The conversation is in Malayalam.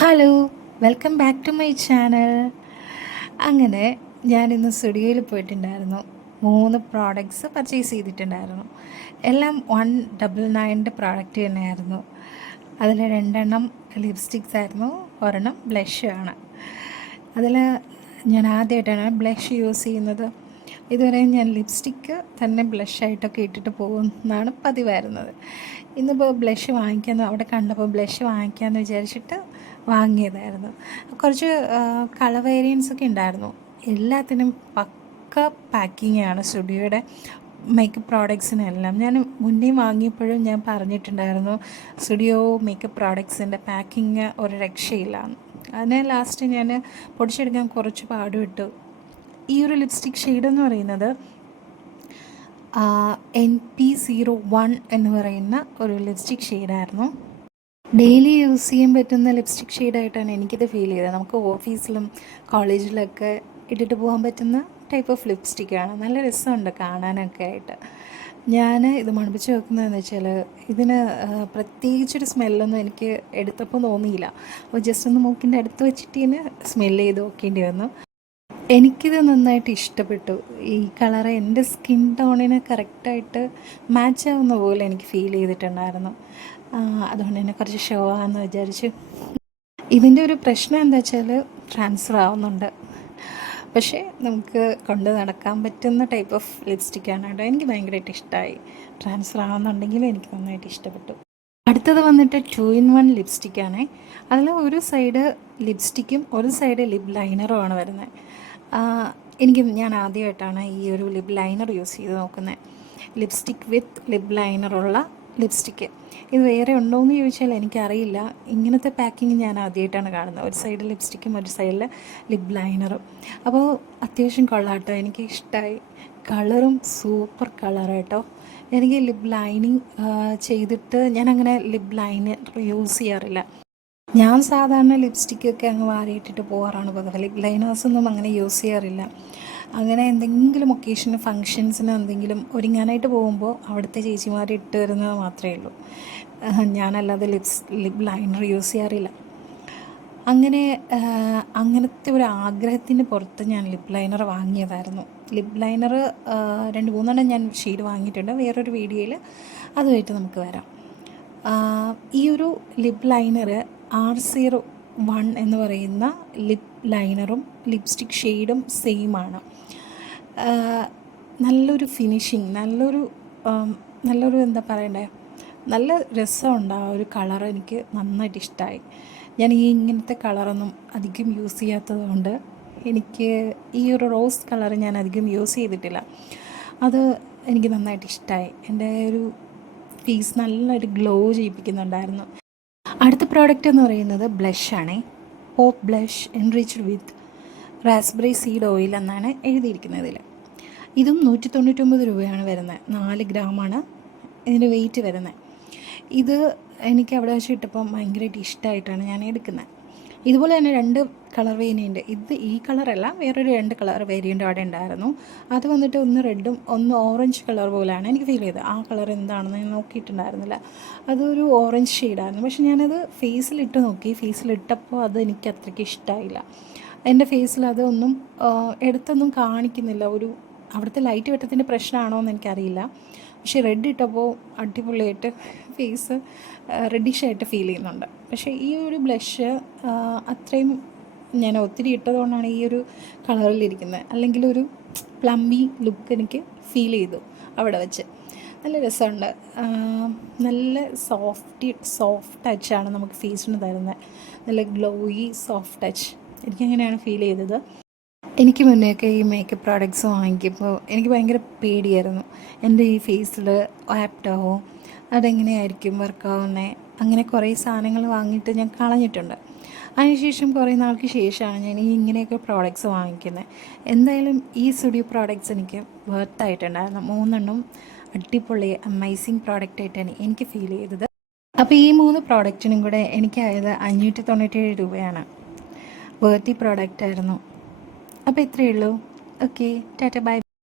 Hello, welcome back to my channel. അങ്ങനെ ഞാനിന്ന് സ്റ്റുഡിയോയിൽ പോയിട്ടുണ്ടായിരുന്നു. 3 പ്രോഡക്റ്റ്സ് പർച്ചേസ് ചെയ്തിട്ടുണ്ടായിരുന്നു. എല്ലാം 199 പ്രോഡക്റ്റ് തന്നെയായിരുന്നു. അതിൽ 2 ലിപ്സ്റ്റിക്സ് ആയിരുന്നു, ഒരെണ്ണം ബ്ലഷ് ആണ്. അതിൽ ഞാൻ ആദ്യമായിട്ടാണ് ബ്ലഷ് യൂസ് ചെയ്യുന്നത്. ഇതുവരെ ഞാൻ ലിപ്സ്റ്റിക്ക് തന്നെ ബ്ലഷായിട്ടൊക്കെ ഇട്ടിട്ട് പോകുന്നതാണ് പതിവായിരുന്നത്. ഇന്നിപ്പോൾ ബ്ലഷ് വാങ്ങിക്കാമെന്ന് അവിടെ കണ്ടപ്പോൾ ബ്ലഷ് വാങ്ങിക്കാമെന്ന് വിചാരിച്ചിട്ട് വാങ്ങിയതായിരുന്നു. കുറച്ച് കളർ വേരിയൻസ് ഒക്കെ ഉണ്ടായിരുന്നു. എല്ലാത്തിനും പക്ക പാക്കിങ്ങാണ് സ്റ്റുഡിയോയുടെ മേക്കപ്പ് പ്രോഡക്ട്സിനെല്ലാം. ഞാൻ മുന്നേ വാങ്ങിയപ്പോഴും ഞാൻ പറഞ്ഞിട്ടുണ്ടായിരുന്നു സ്റ്റുഡിയോ മേക്കപ്പ് പ്രോഡക്ട്സിൻ്റെ പാക്കിങ് ഒരു രക്ഷയില്ല. അതിനെ ലാസ്റ്റ് ഞാൻ പൊടിച്ചെടുക്കാൻ കുറച്ച് പാടുപെട്ടു. ഈ ഒരു ലിപ്സ്റ്റിക് ഷെയ്ഡെന്ന് പറയുന്നത് NP01 എന്ന് പറയുന്ന ഒരു ലിപ്സ്റ്റിക് ഷെയ്ഡായിരുന്നു. ഡെയിലി യൂസ് ചെയ്യാൻ പറ്റുന്ന ലിപ്സ്റ്റിക് ഷെയ്ഡായിട്ടാണ് എനിക്കിത് ഫീൽ ചെയ്തത്. നമുക്ക് ഓഫീസിലും കോളേജിലൊക്കെ ഇട്ടിട്ട് പോകാൻ പറ്റുന്ന ടൈപ്പ് ഓഫ് ലിപ്സ്റ്റിക്കാണ്. നല്ല രസമുണ്ട് കാണാനൊക്കെ ആയിട്ട്. ഞാൻ ഇത് മണപ്പിച്ച് വെക്കുന്നതെന്ന് വെച്ചാൽ ഇതിന് പ്രത്യേകിച്ചൊരു സ്മെല്ലൊന്നും എനിക്ക് എടുത്തപ്പോൾ തോന്നിയില്ല. അപ്പോൾ ജസ്റ്റ് ഒന്ന് മൂക്കിൻ്റെ അടുത്ത് വെച്ചിട്ട് ഇതിന് സ്മെല്ല് ചെയ്ത് നോക്കേണ്ടി വന്നു. എനിക്കിത് നന്നായിട്ട് ഇഷ്ടപ്പെട്ടു. ഈ കളറ് എൻ്റെ സ്കിൻ ടോണിന് കറക്റ്റായിട്ട് മാച്ച് ആവുന്ന പോലെ എനിക്ക് ഫീൽ ചെയ്തിട്ടുണ്ടായിരുന്നു. അതുകൊണ്ട് തന്നെ കുറച്ച് ഷോ ആണെന്ന് വിചാരിച്ചു. ഇതിൻ്റെ ഒരു പ്രശ്നം എന്താ വെച്ചാൽ ട്രാൻസ്ഫർ ആവുന്നുണ്ട്. പക്ഷേ നമുക്ക് കൊണ്ട് നടക്കാൻ പറ്റുന്ന ടൈപ്പ് ഓഫ് ലിപ്സ്റ്റിക്കാണ് കേട്ടോ. എനിക്ക് ഭയങ്കരമായിട്ട് ഇഷ്ടമായി. ട്രാൻസ്ഫർ ആവുന്നുണ്ടെങ്കിലും എനിക്ക് നന്നായിട്ട് ഇഷ്ടപ്പെട്ടു. അടുത്തത് വന്നിട്ട് 2-in-1 ലിപ്സ്റ്റിക്കാണ്. അതിൽ ഒരു സൈഡ് ലിപ്സ്റ്റിക്കും ഒരു സൈഡ് ലിപ് ലൈനറും ആണ് വരുന്നത്. ഞാൻ ആദ്യമായിട്ടാണ് ഈ ഒരു ലിപ് ലൈനർ യൂസ് ചെയ്ത് നോക്കുന്നത്. ലിപ്സ്റ്റിക്ക് വിത്ത് ലിപ് ലൈനറുള്ള ലിപ്സ്റ്റിക്ക്. ഇത് വേറെ ഉണ്ടോ എന്ന് ചോദിച്ചാൽ എനിക്കറിയില്ല. ഇങ്ങനത്തെ പാക്കിങ് ഞാൻ ആദ്യമായിട്ടാണ് കാണുന്നത്. ഒരു സൈഡ് ലിപ്സ്റ്റിക്കും ഒരു സൈഡിൽ ലിപ് ലൈനറും. അപ്പോൾ അത്യാവശ്യം കൊള്ളാട്ടോ, എനിക്ക് ഇഷ്ടമായി. കളറും സൂപ്പർ കളർ കേട്ടോ. എനിക്ക് ലിപ് ലൈനിങ് ചെയ്തിട്ട് ഞാനങ്ങനെ ലിപ് ലൈനർ യൂസ് ചെയ്യാറില്ല. ഞാൻ സാധാരണ ലിപ്സ്റ്റിക്കൊക്കെ അങ്ങ് വാരിയിട്ടിട്ട് പോകാറാണ് പതിവ്. ലിപ് ലൈനേഴ്സൊന്നും അങ്ങനെ യൂസ് ചെയ്യാറില്ല. അങ്ങനെ എന്തെങ്കിലും ഒക്കേഷന് ഫങ്ഷൻസിന് എന്തെങ്കിലും ഒരുങ്ങാനായിട്ട് പോകുമ്പോൾ അവിടുത്തെ ചേച്ചിമാർ ഇട്ട് വരുന്നത് മാത്രമേ ഉള്ളൂ. ഞാനല്ലാതെ ലിപ് ലൈനർ യൂസ് ചെയ്യാറില്ല. അങ്ങനത്തെ ഒരു ആഗ്രഹത്തിന് പുറത്ത് ഞാൻ ലിപ് ലൈനർ വാങ്ങിയതായിരുന്നു. ലിപ് ലൈനർ 2-3 ഞാൻ ഷെയ്ഡ് വാങ്ങിയിട്ടുണ്ട്. വേറൊരു വീഡിയോയിൽ അതുമായിട്ട് നമുക്ക് വരാം. ഈ ഒരു ലിപ് ലൈനർ R01 എന്ന് പറയുന്ന ലിപ് ലൈനറും ലിപ്സ്റ്റിക് ഷെയ്ഡും സെയിമാണ്. നല്ലൊരു ഫിനിഷിങ്, നല്ലൊരു എന്താ പറയണ്ടേ, നല്ല രസമുണ്ട്. ആ ഒരു കളർ എനിക്ക് നന്നായിട്ട് ഇഷ്ടമായി. ഞാൻ ഇങ്ങനത്തെ കളറൊന്നും അധികം യൂസ് ചെയ്യാത്തത് കൊണ്ട് എനിക്ക് ഈ ഒരു റോസ് കളർ ഞാൻ അധികം യൂസ് ചെയ്തിട്ടില്ല. അത് എനിക്ക് നന്നായിട്ട് ഇഷ്ടമായി. എൻ്റെ ഒരു ഫേസ് നല്ലൊരു ഗ്ലോ ചെയ്യിപ്പിക്കുന്നുണ്ടായിരുന്നു. അടുത്ത പ്രോഡക്റ്റ് എന്ന് പറയുന്നത് ബ്ലഷാണ്. പോപ്പ് ബ്ലഷ് എൻറിച്ച്ഡ് വിത്ത് റാസ്ബെറി സീഡ് ഓയിൽ എന്നാണ് എഴുതിയിരിക്കുന്നത്. ഇതും 199 രൂപയാണ് വരുന്നത്. 4 ഗ്രാമാണ് ഇതിൻ്റെ വെയിറ്റ് വരുന്നത്. ഇത് എനിക്ക് അവിടെ വെച്ച് ഇട്ടപ്പം ഭയങ്കരമായിട്ട് ഇഷ്ടമായിട്ടാണ് ഞാൻ എടുക്കുന്നത്. ഇതുപോലെ തന്നെ 2 കളർ വേരിയൻ്റ്. ഈ കളറല്ല, വേറൊരു 2 കളർ വേരിയൻ്റ് അവിടെ ഉണ്ടായിരുന്നു. അത് വന്നിട്ട് ഒന്ന് റെഡും ഒന്ന് ഓറഞ്ച് കളർ പോലെയാണ് എനിക്ക് ഫീൽ ചെയ്തത്. ആ കളർ എന്താണെന്ന് ഞാൻ നോക്കിയിട്ടുണ്ടായിരുന്നില്ല. അതൊരു ഓറഞ്ച് ഷെയ്ഡായിരുന്നു. പക്ഷെ ഞാനത് ഫേസിലിട്ട് നോക്കി. ഫേസിലിട്ടപ്പോൾ അത് എനിക്ക് അത്രയ്ക്ക് ഇഷ്ടമായില്ല. എൻ്റെ ഫേസിൽ അതൊന്നും എടുത്തൊന്നും കാണിക്കുന്നില്ല. അവിടുത്തെ ലൈറ്റ് വെട്ടത്തിൻ്റെ പ്രശ്നമാണോ എന്ന് എനിക്കറിയില്ല. പക്ഷേ റെഡ് ഇട്ടപ്പോൾ അടിപൊളിയായിട്ട് ഫേസ് റെഡിഷായിട്ട് ഫീൽ ചെയ്യുന്നുണ്ട്. പക്ഷേ ഈ ഒരു ബ്ലഷ് അത്രയും ഞാൻ ഒത്തിരി ഇട്ടതുകൊണ്ടാണ് ഈ ഒരു കളറിലിരിക്കുന്നത്. അല്ലെങ്കിൽ ഒരു പ്ലമ്മി ലുക്ക് എനിക്ക് ഫീൽ ചെയ്തു അവിടെ വെച്ച്. നല്ല രസമുണ്ട്. നല്ല സോഫ്റ്റ് ടച്ചാണ് നമുക്ക് ഫേസിന് തരുന്നത്. നല്ല ഗ്ലോയി സോഫ്റ്റ് ടച്ച്. എനിക്കങ്ങനെയാണ് ഫീൽ ചെയ്തത്. എനിക്ക് മുന്നേയൊക്കെ ഈ മേക്കപ്പ് പ്രോഡക്റ്റ്സ് വാങ്ങിക്കുമ്പോൾ എനിക്ക് ഭയങ്കര പേടിയായിരുന്നു. എൻ്റെ ഈ ഫേസിൽ ആപ്റ്റാവോ, അതെങ്ങനെയായിരിക്കും വർക്കാവുന്നത്, അങ്ങനെ കുറേ സാധനങ്ങൾ വാങ്ങിയിട്ട് ഞാൻ കളഞ്ഞിട്ടുണ്ട്. അതിനുശേഷം കുറേ നാൾക്ക് ശേഷമാണ് ഞാൻ ഇങ്ങനെയൊക്കെ പ്രോഡക്റ്റ്സ് വാങ്ങിക്കുന്നത്. എന്തായാലും ഈ സ്റ്റുഡിയോ പ്രോഡക്റ്റ്സ് എനിക്ക് വർത്തായിട്ടുണ്ടായിരുന്നു. 3 അടിപൊളി അമേസിങ് പ്രോഡക്റ്റായിട്ടാണ് എനിക്ക് ഫീൽ ചെയ്തത്. അപ്പോൾ ഈ 3 പ്രോഡക്റ്റിനും കൂടെ എനിക്കായത് 597 രൂപയാണ്. വർത്തി പ്രോഡക്റ്റായിരുന്നു. അപ്പോൾ ഇത്രയേ ഉള്ളൂ. Okay, Tata by.